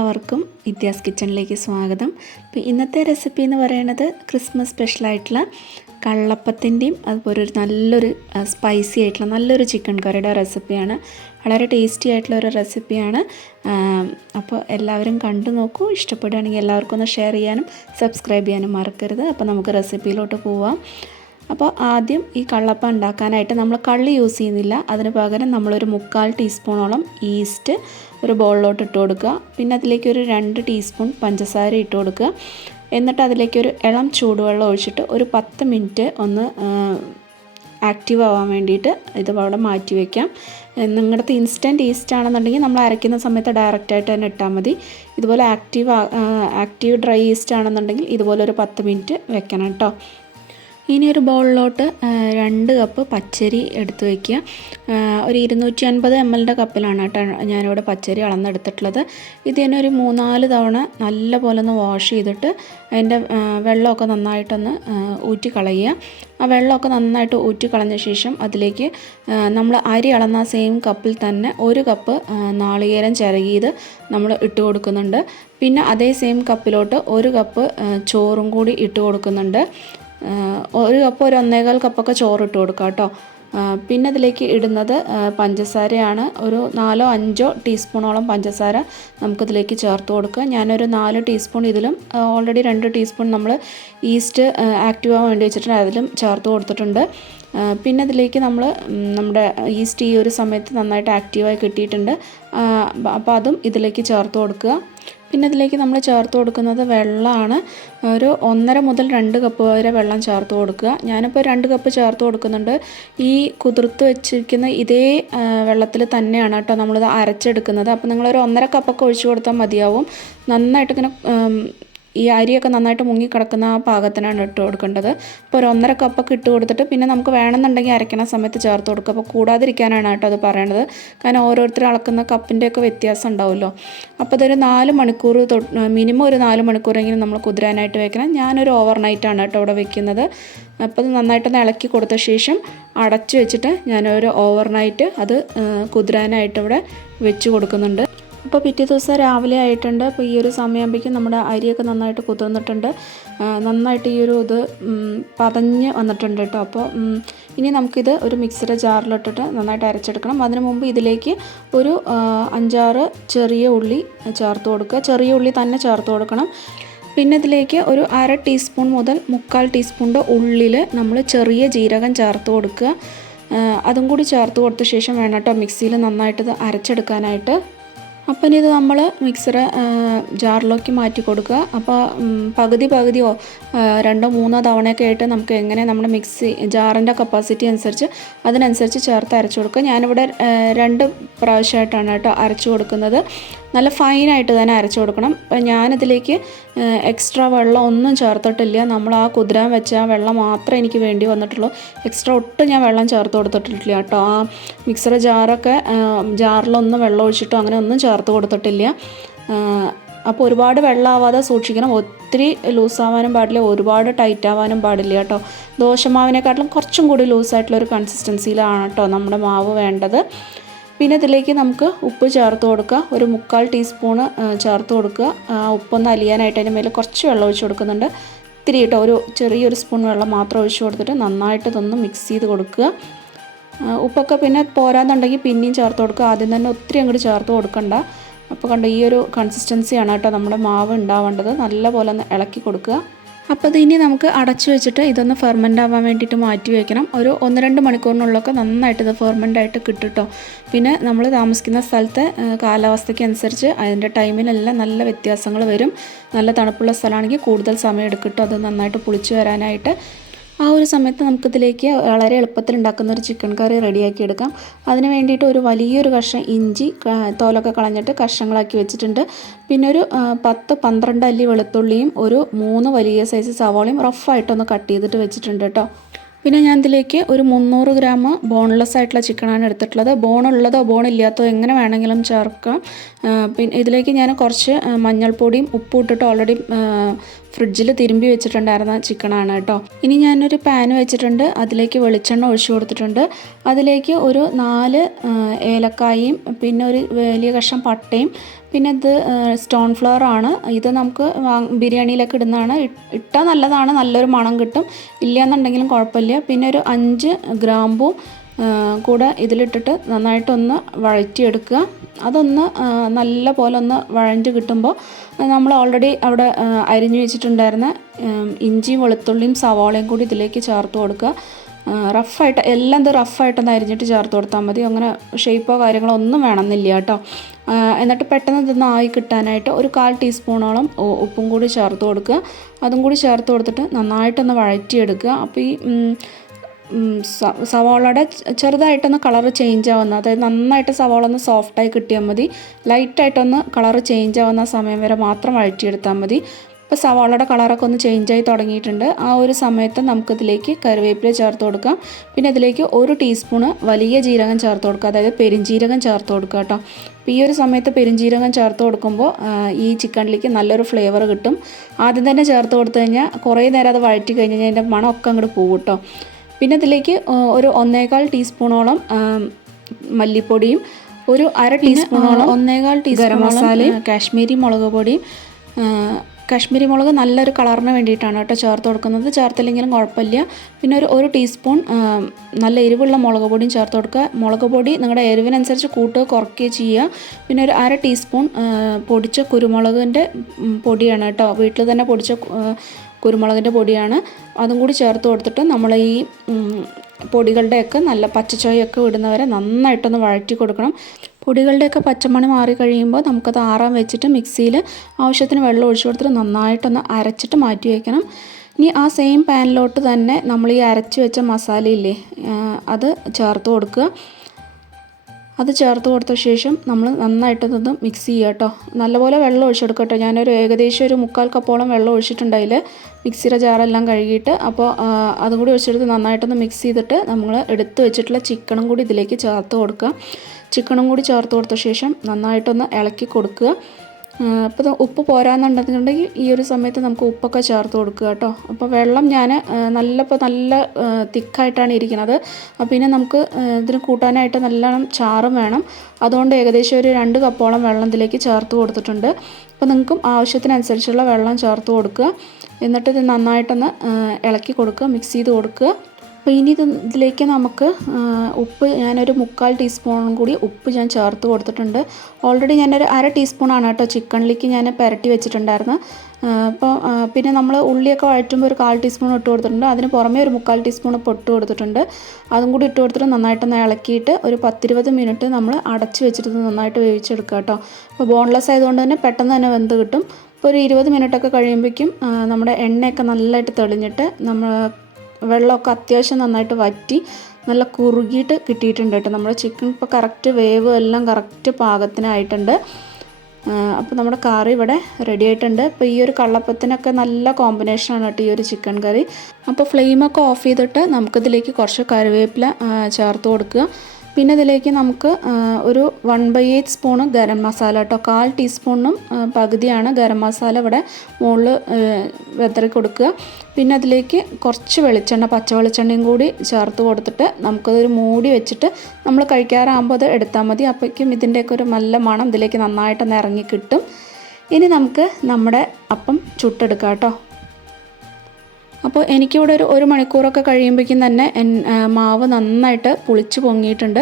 എല്ലാവർക്കും വിദ്യാസ് കിച്ചണിലേക്ക് സ്വാഗതം. അപ്പോൾ ഇന്നത്തെ റെസിപ്പി എന്ന് പറയുന്നത് ക്രിസ്മസ് സ്പെഷ്യലായിട്ടുള്ള കള്ളപ്പത്തിൻ്റെയും അതുപോലെ ഒരു നല്ലൊരു സ്പൈസി ആയിട്ടുള്ള നല്ലൊരു ചിക്കൻ കറിയുടെ റെസിപ്പിയാണ്. വളരെ ടേസ്റ്റി ആയിട്ടുള്ള ഒരു റെസിപ്പിയാണ്. അപ്പോൾ എല്ലാവരും കണ്ടു നോക്കൂ. ഇഷ്ടപ്പെടുകയാണെങ്കിൽ എല്ലാവർക്കും ഒന്ന് ഷെയർ ചെയ്യാനും സബ്സ്ക്രൈബ് ചെയ്യാനും മറക്കരുത്. അപ്പോൾ നമുക്ക് റെസിപ്പിയിലോട്ട് പോവാം. അപ്പോൾ ആദ്യം ഈ കള്ളപ്പം ഉണ്ടാക്കാനായിട്ട് നമ്മൾ കള്ളി യൂസ് ചെയ്യുന്നില്ല. അതിന് പകരം നമ്മളൊരു 3/4 ടീസ്പൂണോളം ഈസ്റ്റ് ഒരു ബൗളിലോട്ട് ഇട്ട് കൊടുക്കുക. പിന്നെ അതിലേക്ക് ഒരു 2 ടീസ്പൂൺ പഞ്ചസാര ഇട്ട് കൊടുക്കുക. എന്നിട്ട് അതിലേക്കൊരു ഇളം ചൂടുവെള്ളം ഒഴിച്ചിട്ട് ഒരു 10 മിനിറ്റ് ഒന്ന് ആക്റ്റീവ് ആവാൻ വേണ്ടിയിട്ട് ഇത് അവിടെ മാറ്റി വയ്ക്കാം. നിങ്ങളുടെ ഇൻസ്റ്റൻറ്റ് ഈസ്റ്റ് ആണെന്നുണ്ടെങ്കിൽ നമ്മൾ അരയ്ക്കുന്ന സമയത്ത് ഡയറക്റ്റായിട്ട് തന്നെ ഇട്ടാൽ മതി. ഇതുപോലെ ആക്റ്റീവ് ഡ്രൈ ഈസ്റ്റ് ആണെന്നുണ്ടെങ്കിൽ ഇതുപോലെ ഒരു 10 മിനിറ്റ് വെക്കണം കേട്ടോ. ഇനി ഒരു ബൗളിലോട്ട് 2 കപ്പ് പച്ചരി എടുത്ത് വയ്ക്കുക. ഒരു 250 ml കപ്പിലാണ് കേട്ടോ ഞാനിവിടെ പച്ചരി അളന്നെടുത്തിട്ടുള്ളത്. ഇത് തന്നെ ഒരു 3-4 തവണ നല്ല പോലെ ഒന്ന് വാഷ് ചെയ്തിട്ട് അതിൻ്റെ വെള്ളമൊക്കെ നന്നായിട്ടൊന്ന് ഊറ്റിക്കളയുക. ആ വെള്ളമൊക്കെ നന്നായിട്ട് ഊറ്റിക്കളഞ്ഞ ശേഷം അതിലേക്ക് നമ്മൾ അരി അളന്ന സെയിം കപ്പിൽ തന്നെ 1 കപ്പ് നാളികേരം ചിരകിയത് നമ്മൾ ഇട്ട് കൊടുക്കുന്നുണ്ട്. പിന്നെ അതേ സെയിം കപ്പിലോട്ട് 1 കപ്പ് ചോറും കൂടി ഇട്ട് കൊടുക്കുന്നുണ്ട്. 1 കപ്പ് ഒരു 1.25 കപ്പൊക്കെ ചോറിട്ട് കൊടുക്കുക കേട്ടോ. പിന്നെ അതിലേക്ക് ഇടുന്നത് പഞ്ചസാരയാണ്. ഒരു 4-5 ടീസ്പൂണോളം പഞ്ചസാര നമുക്കിതിലേക്ക് ചേർത്ത് കൊടുക്കുക. ഞാനൊരു 4 ടീസ്പൂൺ ഇതിലും ഓൾറെഡി 2 ടീസ്പൂൺ നമ്മൾ ഈസ്റ്റ് ആക്റ്റീവ് ആവാൻ വേണ്ടി വെച്ചിട്ടുണ്ട്, അതിലും ചേർത്ത് കൊടുത്തിട്ടുണ്ട്. പിന്നെ അതിലേക്ക് നമ്മുടെ ഈസ്റ്റ് ഈ ഒരു സമയത്ത് നന്നായിട്ട് ആക്റ്റീവായി കിട്ടിയിട്ടുണ്ട്. അപ്പോൾ അതും ഇതിലേക്ക് ചേർത്ത് കൊടുക്കുക. പിന്നെ ഇതിലേക്ക് നമ്മൾ ചേർത്ത് കൊടുക്കുന്നത് വെള്ളമാണ്. ഒരു 1.5 മുതൽ 2 കപ്പ് വരെ വെള്ളം ചേർത്ത് കൊടുക്കുക. ഞാനിപ്പോൾ 2 കപ്പ് ചേർത്ത് കൊടുക്കുന്നുണ്ട്. ഈ കുതിർത്ത് വെച്ചിരിക്കുന്ന ഇതേ വെള്ളത്തിൽ തന്നെയാണ് കേട്ടോ നമ്മളിത് അരച്ചെടുക്കുന്നത്. അപ്പോൾ നിങ്ങളൊരു 1.5 കപ്പൊക്കെ ഒഴിച്ചു കൊടുത്താൽ മതിയാവും. നന്നായിട്ട് ഇങ്ങനെ ഈ അരിയൊക്കെ നന്നായിട്ട് മുങ്ങിക്കിടക്കുന്ന ആ പാകത്തിനാണ് ഇട്ട് കൊടുക്കേണ്ടത്. ഇപ്പോൾ ഒരു 1.5 കപ്പൊക്കെ ഇട്ട് കൊടുത്തിട്ട് പിന്നെ നമുക്ക് വേണമെന്നുണ്ടെങ്കിൽ അരയ്ക്കണ സമയത്ത് ചേർത്ത് കൊടുക്കുക. അപ്പോൾ കൂടാതിരിക്കാനാണ് കേട്ടോ അത് പറയണത്. കാരണം ഓരോരുത്തർ അളക്കുന്ന കപ്പിൻ്റെയൊക്കെ വ്യത്യാസം ഉണ്ടാവുമല്ലോ. അപ്പോൾ ഇതൊരു 4 മണിക്കൂർ മിനിമം ഒരു 4 മണിക്കൂറെങ്കിലും നമ്മൾ കുതിരാനായിട്ട് വെക്കണം. ഞാനൊരു ഓവർനൈറ്റാണ് കേട്ടോ ഇവിടെ വെക്കുന്നത്. അപ്പോൾ ഇത് നന്നായിട്ടൊന്ന് ഇളക്കി കൊടുത്ത ശേഷം അടച്ചു വെച്ചിട്ട് ഞാനൊരു ഓവർനൈറ്റ് അത് കുതിരാനായിട്ട് ഇവിടെ വെച്ച് കൊടുക്കുന്നുണ്ട്. അപ്പോൾ പിറ്റേ ദിവസം രാവിലെ ആയിട്ടുണ്ട്. അപ്പോൾ ഈ ഒരു സമയമാകുമ്പോഴേക്കും നമ്മുടെ അരിയൊക്കെ നന്നായിട്ട് കുതിർന്നിട്ടുണ്ട്. നന്നായിട്ട് ഈ ഒരു ഇത് പതഞ്ഞ് വന്നിട്ടുണ്ട് കേട്ടോ. അപ്പോൾ ഇനി നമുക്കിത് ഒരു മിക്സിയുടെ ജാറിലിട്ടിട്ട് നന്നായിട്ട് അരച്ചെടുക്കണം. അതിന് മുമ്പ് ഇതിലേക്ക് ഒരു 5-6 ചെറിയ ഉള്ളി ചേർത്ത് കൊടുക്കുക. ചെറിയ ഉള്ളി തന്നെ ചേർത്ത് കൊടുക്കണം. പിന്നെ ഇതിലേക്ക് ഒരു 1/2 ടീസ്പൂൺ മുതൽ 3/4 ടീസ്പൂണിൻ്റെ ഉള്ളിൽ നമ്മൾ ചെറിയ ജീരകം ചേർത്ത് കൊടുക്കുക. അതും കൂടി ചേർത്ത് കൊടുത്ത ശേഷം വേണം കേട്ടോ മിക്സിയിൽ നന്നായിട്ട് ഇത് അരച്ചെടുക്കാനായിട്ട്. അപ്പം ഇത് നമ്മൾ മിക്സറ് ജാറിലേക്ക് മാറ്റി കൊടുക്കുക. അപ്പോൾ പകുതിയോ 2-3 തവണയൊക്കെ ആയിട്ട് നമുക്ക് എങ്ങനെ നമ്മുടെ മിക്സി ജാറിൻ്റെ കപ്പാസിറ്റി അനുസരിച്ച് അതിനനുസരിച്ച് ചേർത്ത് അരച്ചു കൊടുക്കുക. ഞാനിവിടെ 2 പ്രാവശ്യമായിട്ടാണ് കേട്ടോ അരച്ചു കൊടുക്കുന്നത്. നല്ല ഫൈനായിട്ട് തന്നെ അരച്ചു കൊടുക്കണം. അപ്പം ഞാനിതിലേക്ക് എക്സ്ട്രാ വെള്ളം ഒന്നും ചേർത്തിട്ടില്ല. നമ്മൾ ആ കുതിരാൻ വെച്ച ആ വെള്ളം മാത്രമേ എനിക്ക് വേണ്ടി വന്നിട്ടുള്ളൂ. എക്സ്ട്രാ ഒട്ടും ഞാൻ വെള്ളം ചേർത്ത് കൊടുത്തിട്ടില്ല കേട്ടോ. ആ മിക്സർ ജാറിലൊന്നും വെള്ളം ഒഴിച്ചിട്ടോ അങ്ങനെ ഒന്നും ചേർത്ത് കൊടുത്തിട്ടില്ല. അപ്പോൾ ഒരുപാട് വെള്ളമാവാതെ സൂക്ഷിക്കണം. ഒത്തിരി ലൂസാവാനും പാടില്ല, ഒരുപാട് ടൈറ്റ് ആവാനും പാടില്ല കേട്ടോ. ദോശമാവിനെക്കാട്ടിലും കുറച്ചും കൂടി ലൂസായിട്ടുള്ളൊരു കൺസിസ്റ്റൻസിയിലാണ് കേട്ടോ നമ്മുടെ മാവ് വേണ്ടത്. പിന്നെ ഇതിലേക്ക് നമുക്ക് ഉപ്പ് ചേർത്ത് കൊടുക്കുക. ഒരു 3/4 ടീസ്പൂണ് ചേർത്ത് കൊടുക്കുക. ഉപ്പൊന്ന് അലിയാനായിട്ട് അതിൻ്റെ മേലെ കുറച്ച് വെള്ളം ഒഴിച്ച് കൊടുക്കുന്നുണ്ട്. ഇത്തിരി കേട്ടോ, ഒരു ചെറിയൊരു സ്പൂൺ വെള്ളം മാത്രം ഒഴിച്ച് കൊടുത്തിട്ട് നന്നായിട്ട് ഇതൊന്ന് മിക്സ് ചെയ്ത് കൊടുക്കുക. ഉപ്പൊക്കെ പിന്നെ പോരാന്നുണ്ടെങ്കിൽ പിന്നെയും ചേർത്ത് കൊടുക്കുക. ആദ്യം തന്നെ ഒത്തിരി അങ്ങോട്ട് ചേർത്ത് കൊടുക്കണ്ട. അപ്പോൾ കണ്ടോ ഈ ഒരു കൺസിസ്റ്റൻസിയാണ് കേട്ടോ നമ്മുടെ മാവ് ഉണ്ടാവേണ്ടത്. നല്ലപോലെ ഒന്ന് ഇളക്കി കൊടുക്കുക. അപ്പോൾ ഇതിനി നമുക്ക് അടച്ചു വെച്ചിട്ട് ഇതൊന്ന് ഫെർമെൻ്റ് ആവാൻ വേണ്ടിയിട്ട് മാറ്റി വയ്ക്കണം. ഒരു 1-2 മണിക്കൂറിനുള്ളൊക്കെ നന്നായിട്ട് ഇത് ഫെർമെൻ്റായിട്ട് കിട്ടും കേട്ടോ. പിന്നെ നമ്മൾ താമസിക്കുന്ന സ്ഥലത്തെ കാലാവസ്ഥയ്ക്ക് അനുസരിച്ച് അതിൻ്റെ ടൈമിലെല്ലാം നല്ല വ്യത്യാസങ്ങൾ വരും. നല്ല തണുപ്പുള്ള സ്ഥലമാണെങ്കിൽ കൂടുതൽ സമയം എടുക്കും കേട്ടോ അത് നന്നായിട്ട് പുളിച്ച് വരാനായിട്ട്. ആ ഒരു സമയത്ത് നമുക്കിതിലേക്ക് വളരെ എളുപ്പത്തിൽ ഉണ്ടാക്കുന്ന ഒരു ചിക്കൻ കറി റെഡിയാക്കി എടുക്കാം. അതിന് വേണ്ടിയിട്ട് ഒരു വലിയൊരു കഷ്ണം ഇഞ്ചി തോലൊക്കെ കളഞ്ഞിട്ട് കഷ്ണങ്ങളാക്കി വെച്ചിട്ടുണ്ട്. പിന്നെ ഒരു 10-12 അല്ലി വെളുത്തുള്ളിയും ഒരു 3 വലിയ സൈസ് സവാളയും റഫായിട്ടൊന്ന് കട്ട് ചെയ്തിട്ട് വെച്ചിട്ടുണ്ട് കേട്ടോ. പിന്നെ ഞാൻ ഇതിലേക്ക് ഒരു 300 ഗ്രാം ബോൺലെസ് ആയിട്ടുള്ള ചിക്കനാണ് എടുത്തിട്ടുള്ളത്. ബോണുള്ളതോ ബോണില്ലാത്തതോ എങ്ങനെ വേണമെങ്കിലും ചേർക്കാം. പിന്നെ ഇതിലേക്ക് ഞാൻ കുറച്ച് മഞ്ഞൾപ്പൊടിയും ഉപ്പും ഇട്ടിട്ട് ഓൾറെഡി ഫ്രിഡ്ജിൽ തിരുമ്പി വെച്ചിട്ടുണ്ടായിരുന്ന ചിക്കനാണ് കേട്ടോ. ഇനി ഞാനൊരു പാൻ വെച്ചിട്ടുണ്ട്, അതിലേക്ക് വെളിച്ചെണ്ണ ഒഴിച്ചു കൊടുത്തിട്ടുണ്ട്. അതിലേക്ക് ഒരു 4 ഏലക്കായും പിന്നെ ഒരു വലിയ കഷ്ണം പട്ടയും പിന്നെ ഇത് സ്റ്റോൺ ഫ്ലവർ ആണ്. ഇത് നമുക്ക് ബിരിയാണിയിലൊക്കെ ഇടുന്നതാണ്. ഇട്ടാൽ നല്ലതാണ്, നല്ലൊരു മണം കിട്ടും. ഇല്ലയെന്നുണ്ടെങ്കിലും കുഴപ്പമില്ല. പിന്നെ ഒരു 5 ഗ്രാമ്പും കൂടെ ഇതിലിട്ടിട്ട് നന്നായിട്ടൊന്ന് വഴറ്റിയെടുക്കുക. അതൊന്ന് നല്ല പോലെ ഒന്ന് വഴഞ്ഞ് കിട്ടുമ്പോൾ നമ്മൾ ഓൾറെഡി അവിടെ അരിഞ്ഞു വെച്ചിട്ടുണ്ടായിരുന്ന ഇഞ്ചിയും വെളുത്തുള്ളിയും സവാളയും കൂടി ഇതിലേക്ക് ചേർത്ത് കൊടുക്കുക. റഫായിട്ട് എല്ലാം ഇത് റഫായിട്ടൊന്ന് അരിഞ്ഞിട്ട് ചേർത്ത് കൊടുത്താൽ മതി. അങ്ങനെ ഷേപ്പോ കാര്യങ്ങളോ ഒന്നും വേണമെന്നില്ല കേട്ടോ. എന്നിട്ട് പെട്ടെന്ന് ഇതൊന്ന് ആയി കിട്ടാനായിട്ട് ഒരു 1/4 ടീസ്പൂണോളം ഉപ്പും കൂടി ചേർത്ത് കൊടുക്കുക. അതും കൂടി ചേർത്ത് കൊടുത്തിട്ട് നന്നായിട്ടൊന്ന് വഴറ്റിയെടുക്കുക. അപ്പോൾ ഈ സവാളയുടെ ചെറുതായിട്ടൊന്ന് കളറ് ചേഞ്ച് ആവുന്ന, അതായത് നന്നായിട്ട് സവാള ഒന്ന് സോഫ്റ്റായി കിട്ടിയാൽ മതി. ലൈറ്റായിട്ടൊന്ന് കളറ് ചേഞ്ച് ആവുന്ന സമയം വരെ മാത്രം വഴറ്റിയെടുത്താൽ മതി. ഇപ്പോൾ സവാളയുടെ കളറൊക്കെ ഒന്ന് ചേഞ്ചായി തുടങ്ങിയിട്ടുണ്ട്. ആ ഒരു സമയത്ത് നമുക്കിതിലേക്ക് കറിവേപ്പില ചേർത്ത് കൊടുക്കാം. പിന്നെ ഇതിലേക്ക് 1 ടീസ്പൂണ് വലിയ ജീരകം ചേർത്ത് കൊടുക്കുക, അതായത് പെരുംജീരകം ചേർത്ത് കൊടുക്കുക കേട്ടോ. അപ്പോൾ ഈ ഒരു സമയത്ത് പെരുംജീരകം ചേർത്ത് കൊടുക്കുമ്പോൾ ഈ ചിക്കനിലേക്ക് നല്ലൊരു ഫ്ലേവർ കിട്ടും. ആദ്യം തന്നെ ചേർത്ത് കൊടുത്തു കഴിഞ്ഞാൽ കുറേ നേരം അത് വഴറ്റി കഴിഞ്ഞ് കഴിഞ്ഞാൽ അതിൻ്റെ മണമൊക്കെ അങ്ങോട്ട് പോകും കേട്ടോ. പിന്നെ ഇതിലേക്ക് ഒരു 1/4 ടീസ്പൂണോളം മല്ലിപ്പൊടിയും ഒരു 1/2 ടീസ്പൂണോളം 1/4 ടീസ്പൂൺ ഗരം മസാലയും കാശ്മീരി മുളക് പൊടിയും. കാശ്മീരി മുളക് നല്ലൊരു കളറിന് വേണ്ടിയിട്ടാണ് കേട്ടോ ചേർത്ത് കൊടുക്കുന്നത്, ചേർത്തില്ലെങ്കിലും കുഴപ്പമില്ല. പിന്നെ ഒരു ടീസ്പൂൺ നല്ല എരിവുള്ള മുളക് പൊടിയും ചേർത്ത് കൊടുക്കുക. മുളക് പൊടി നിങ്ങളുടെ എരിവിനനുസരിച്ച് കൂട്ടുക കുറയ്ക്കുകയോ ചെയ്യുക. പിന്നെ ഒരു 1/2 ടീസ്പൂൺ പൊടിച്ച കുരുമുളകിൻ്റെ പൊടിയാണ് കേട്ടോ, വീട്ടിൽ തന്നെ പൊടിച്ച കുരുമുളകിൻ്റെ പൊടിയാണ്. അതും കൂടി ചേർത്ത് കൊടുത്തിട്ട് നമ്മൾ ഈ പൊടികളുടെയൊക്കെ നല്ല പച്ചച്ചോയൊക്കെ വിടുന്നവരെ നന്നായിട്ടൊന്ന് വഴറ്റി കൊടുക്കണം. പൊടികളുടെയൊക്കെ പച്ചമണി മാറി കഴിയുമ്പോൾ നമുക്കത് ആറാൻ വെച്ചിട്ട് മിക്സിയിൽ ആവശ്യത്തിന് വെള്ളം ഒഴിച്ചു കൊടുത്തിട്ട് നന്നായിട്ടൊന്ന് അരച്ചിട്ട് മാറ്റി വയ്ക്കണം. ഇനി ആ സെയിം പാനിലോട്ട് തന്നെ നമ്മൾ ഈ അരച്ച് വെച്ച മസാലയില്ലേ അത് ചേർത്ത് കൊടുക്കുക. അത് ചേർത്ത് കൊടുത്ത ശേഷം നമ്മൾ നന്നായിട്ടൊന്ന് മിക്സ് ചെയ്യുക കേട്ടോ. നല്ലപോലെ വെള്ളം ഒഴിച്ചെടുക്കുക കേട്ടോ. ഞാനൊരു ഏകദേശം ഒരു 3/4 കപ്പോളം വെള്ളം ഒഴിച്ചിട്ടുണ്ടായില്ല മിക്സിയുടെ ജാറെല്ലാം കഴുകിയിട്ട്. അപ്പോൾ അതും കൂടി ഒഴിച്ചെടുത്ത് നന്നായിട്ടൊന്ന് മിക്സ് ചെയ്തിട്ട് നമ്മൾ എടുത്ത് വെച്ചിട്ടുള്ള ചിക്കനും കൂടി ഇതിലേക്ക് ചേർത്ത് കൊടുക്കുക. ചിക്കനും കൂടി ചേർത്ത് കൊടുത്ത ശേഷം നന്നായിട്ടൊന്ന് ഇളക്കി കൊടുക്കുക. അപ്പോൾ ഉപ്പ് പോരാന്നുണ്ടെന്നുണ്ടെങ്കിൽ ഈ ഒരു സമയത്ത് നമുക്ക് ഉപ്പൊക്കെ ചേർത്ത് കൊടുക്കുക കേട്ടോ. അപ്പോൾ വെള്ളം ഞാൻ നല്ല തിക്കായിട്ടാണ് ഇരിക്കുന്നത്. പിന്നെ നമുക്ക് ഇതിന് കൂട്ടാനായിട്ട് നല്ലോണം ചാറും വേണം. അതുകൊണ്ട് ഏകദേശം ഒരു 2 കപ്പോളം വെള്ളം ഇതിലേക്ക് ചേർത്ത് കൊടുത്തിട്ടുണ്ട്. അപ്പോൾ നിങ്ങൾക്കും ആവശ്യത്തിനനുസരിച്ചുള്ള വെള്ളം ചേർത്ത് കൊടുക്കുക. എന്നിട്ട് ഇത് നന്നായിട്ടൊന്ന് ഇളക്കി കൊടുക്കുക, മിക്സ് ചെയ്ത് കൊടുക്കുക. അപ്പോൾ ഇനി ഇതിലേക്ക് നമുക്ക് ഉപ്പ് ഞാനൊരു 3/4 ടീസ്പൂണും കൂടി ഉപ്പ് ഞാൻ ചേർത്ത് കൊടുത്തിട്ടുണ്ട്. ഓൾറെഡി ഞാനൊരു 1/2 ടീസ്പൂണാണ് കേട്ടോ ചിക്കനിലേക്ക് ഞാൻ പുരട്ടി വെച്ചിട്ടുണ്ടായിരുന്നു. അപ്പോൾ പിന്നെ നമ്മൾ ഉള്ളിയൊക്കെ വഴറ്റുമ്പോൾ ഒരു 1/4 ടീസ്പൂൺ ഇട്ട് കൊടുത്തിട്ടുണ്ട്. അതിന് പുറമേ ഒരു 3/4 ടീസ്പൂൺ ഇപ്പോൾ ഇട്ട് കൊടുത്തിട്ടുണ്ട്. അതും കൂടി ഇട്ട് കൊടുത്തിട്ട് നന്നായിട്ടൊന്ന് ഇളക്കിയിട്ട് ഒരു 10-20 മിനിറ്റ് നമ്മൾ അടച്ച് വെച്ചിട്ട് നന്നായിട്ട് വേവിച്ചെടുക്കുക കേട്ടോ. അപ്പോൾ ബോൺലെസ് ആയതുകൊണ്ട് തന്നെ പെട്ടെന്ന് തന്നെ വെന്ത് കിട്ടും. ഇപ്പോൾ ഒരു 20 മിനിറ്റൊക്കെ കഴിയുമ്പോഴേക്കും നമ്മുടെ എണ്ണയൊക്കെ നല്ലതായിട്ട് തെളിഞ്ഞിട്ട് വെള്ളമൊക്കെ അത്യാവശ്യം നന്നായിട്ട് വറ്റി നല്ല കുറുകിയിട്ട് കിട്ടിയിട്ടുണ്ട് കേട്ടോ. നമ്മുടെ ചിക്കൻ ഇപ്പോൾ കറക്റ്റ് വേവ് എല്ലാം കറക്റ്റ് പാകത്തിനായിട്ടുണ്ട്. അപ്പോൾ നമ്മുടെ കറി ഇവിടെ റെഡി ആയിട്ടുണ്ട്. ഇപ്പോൾ ഈ ഒരു കള്ളപ്പത്തിനൊക്കെ നല്ല കോമ്പിനേഷനാണ് കേട്ടോ ഈ ഒരു ചിക്കൻ കറി. അപ്പോൾ ഫ്ലെയിമൊക്കെ ഓഫ് ചെയ്തിട്ട് നമുക്കിതിലേക്ക് കുറച്ച് കറിവേപ്പില ചേർത്ത് കൊടുക്കുക. പിന്നെ ഇതിലേക്ക് നമുക്ക് ഒരു 1/8 സ്പൂണ് ഗരം മസാല കേട്ടോ, 1/4 ടീസ്പൂണിനും പകുതിയാണ് ഗരം മസാല ഇവിടെ മുകളിൽ വെതറി കൊടുക്കുക. പിന്നെ അതിലേക്ക് കുറച്ച് വെളിച്ചെണ്ണ, പച്ച വെളിച്ചെണ്ണയും കൂടി ചേർത്ത് കൊടുത്തിട്ട് നമുക്കതൊരു മൂടി വെച്ചിട്ട് നമ്മൾ കഴിക്കാറാകുമ്പോൾ അത് എടുത്താൽ മതി. അപ്പോഴേക്കും ഇതിൻ്റെയൊക്കെ ഒരു നല്ല മണം ഇതിലേക്ക് നന്നായിട്ടൊന്ന് ഇറങ്ങി കിട്ടും. ഇനി നമുക്ക് നമ്മുടെ അപ്പം ചുട്ടെടുക്കാം കേട്ടോ. അപ്പോൾ എനിക്കിവിടെ ഒരു 1 മണിക്കൂറൊക്കെ കഴിയുമ്പോഴേക്കും തന്നെ മാവ് നന്നായിട്ട് പുളിച്ച് പൊങ്ങിയിട്ടുണ്ട്.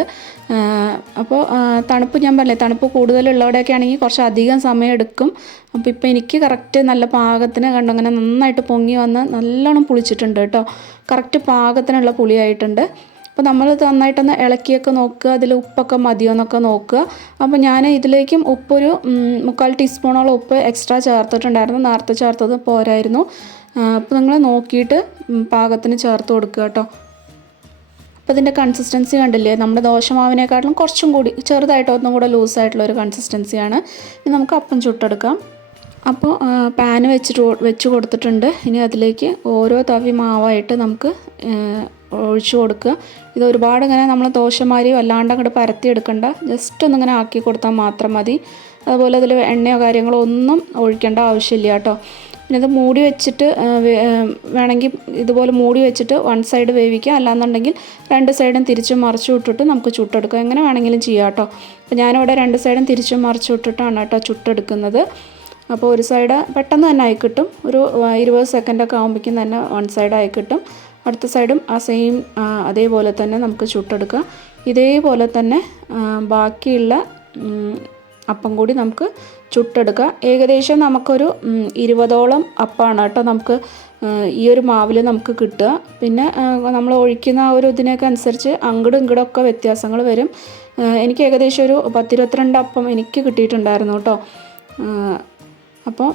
അപ്പോൾ തണുപ്പ് ഞാൻ പറഞ്ഞില്ലേ, തണുപ്പ് കൂടുതലുള്ളവിടെയൊക്കെ ആണെങ്കിൽ കുറച്ച് അധികം സമയം എടുക്കും. അപ്പോൾ ഇപ്പോൾ എനിക്ക് കറക്റ്റ് നല്ല പാകത്തിന് കണ്ടു അങ്ങനെ നന്നായിട്ട് പൊങ്ങി വന്ന് നല്ലോണം പുളിച്ചിട്ടുണ്ട് കേട്ടോ. കറക്റ്റ് പാകത്തിനുള്ള പുളിയായിട്ടുണ്ട്. അപ്പോൾ നമ്മൾ നന്നായിട്ടൊന്ന് ഇളക്കിയൊക്കെ നോക്കുക, അതിൽ ഉപ്പൊക്കെ മതിയോ എന്നൊക്കെ നോക്കുക. അപ്പോൾ ഞാൻ ഇതിലേക്കും ഉപ്പൊരു 3/4 ടീസ്പൂണോളം ഉപ്പ് എക്സ്ട്രാ ചേർത്തിട്ടുണ്ടായിരുന്നു, നേരത്തെ ചേർത്തത് പോരായിരുന്നു. അപ്പോൾ നിങ്ങൾ നോക്കിയിട്ട് പാകത്തിന് ചേർത്ത് കൊടുക്കുക കേട്ടോ. അപ്പോൾ ഇതിൻ്റെ കൺസിസ്റ്റൻസി കണ്ടില്ലേ, നമ്മുടെ ദോശമാവിനേക്കാട്ടിലും കുറച്ചും കൂടി ചെറുതായിട്ട് ഒന്നും കൂടെ ലൂസായിട്ടുള്ളൊരു കൺസിസ്റ്റൻസിയാണ്. ഇനി നമുക്ക് അപ്പം ചുട്ടെടുക്കാം. അപ്പോൾ പാന് വെച്ച് കൊടുത്തിട്ടുണ്ട്. ഇനി അതിലേക്ക് ഓരോ തവി മാവായിട്ട് നമുക്ക് ഒഴിച്ചു കൊടുക്കുക. ഇത് ഒരുപാട് ഇങ്ങനെ നമ്മൾ ദോശമാരി വല്ലാണ്ട് അങ്ങോട്ട് പരത്തിയെടുക്കണ്ട, ജസ്റ്റ് ഒന്നിങ്ങനെ ആക്കി കൊടുത്താൽ മാത്രം മതി. അതുപോലെ അതിൽ എണ്ണയോ കാര്യങ്ങളോ ഒന്നും ഒഴിക്കേണ്ട ആവശ്യമില്ല കേട്ടോ. പിന്നെ ഇത് മൂടി വെച്ചിട്ട് വേണമെങ്കിൽ ഇതുപോലെ മൂടി വെച്ചിട്ട് വൺ സൈഡ് വേവിക്കുക, അല്ലാന്നുണ്ടെങ്കിൽ രണ്ട് സൈഡും തിരിച്ചും മറിച്ചും ഇട്ടിട്ട് നമുക്ക് ചുട്ടെടുക്കാം. എങ്ങനെ വേണമെങ്കിലും ചെയ്യാം കേട്ടോ. അപ്പോൾ ഞാനിവിടെ രണ്ട് സൈഡും തിരിച്ചും മറിച്ചും ഇട്ടിട്ടാണ് കേട്ടോ ചുട്ടെടുക്കുന്നത്. അപ്പോൾ ഒരു സൈഡ് പെട്ടെന്ന് തന്നെ ആയി കിട്ടും, ഒരു 20 സെക്കൻഡൊക്കെ ആകുമ്പോഴേക്കും തന്നെ വൺ സൈഡ് ആയി കിട്ടും. അടുത്ത സൈഡും ആ സെയിം അതേപോലെ തന്നെ നമുക്ക് ചുട്ടെടുക്കാം. ഇതേപോലെ തന്നെ ബാക്കിയുള്ള അപ്പം കൂടി നമുക്ക് ചുട്ടെടുക്കാം. ഏകദേശം നമുക്കൊരു 20ഓളം അപ്പമാണ് കേട്ടോ നമുക്ക് ഈ ഒരു മാവിൽ നമുക്ക് കിട്ടുക. പിന്നെ നമ്മൾ ഒഴിക്കുന്ന ആ ഒരു ഇതിനൊക്കെ അനുസരിച്ച് അങ്ങടും ഇങ്ങടൊക്കെ വ്യത്യാസങ്ങൾ വരും. എനിക്ക് ഏകദേശം ഒരു 10-22 അപ്പം എനിക്ക് കിട്ടിയിട്ടുണ്ടായിരുന്നു കേട്ടോ. അപ്പോൾ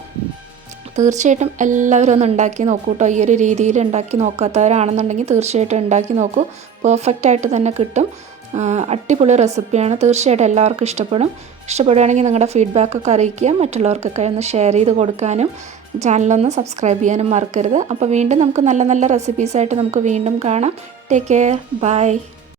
തീർച്ചയായിട്ടും എല്ലാവരും ഒന്ന് ഉണ്ടാക്കി നോക്കൂ കേട്ടോ. ഈ ഒരു രീതിയിൽ ഉണ്ടാക്കി നോക്കാത്തവരാണെന്നുണ്ടെങ്കിൽ തീർച്ചയായിട്ടും ഉണ്ടാക്കി നോക്കൂ. പെർഫെക്റ്റായിട്ട് തന്നെ കിട്ടും. അടിപൊളി റെസിപ്പിയാണ്. തീർച്ചയായിട്ടും എല്ലാവർക്കും ഇഷ്ടപ്പെടുകയാണെങ്കിൽ നിങ്ങളുടെ ഫീഡ്ബാക്കൊക്കെ അറിയിക്കുക. മറ്റുള്ളവർക്കൊക്കെ ഒന്ന് ഷെയർ ചെയ്ത് കൊടുക്കാനും ചാനലൊന്ന് സബ്സ്ക്രൈബ് ചെയ്യാനും മറക്കരുത്. അപ്പോൾ വീണ്ടും നമുക്ക് നല്ല നല്ല റെസിപ്പീസായിട്ട് നമുക്ക് വീണ്ടും കാണാം. Take care, by.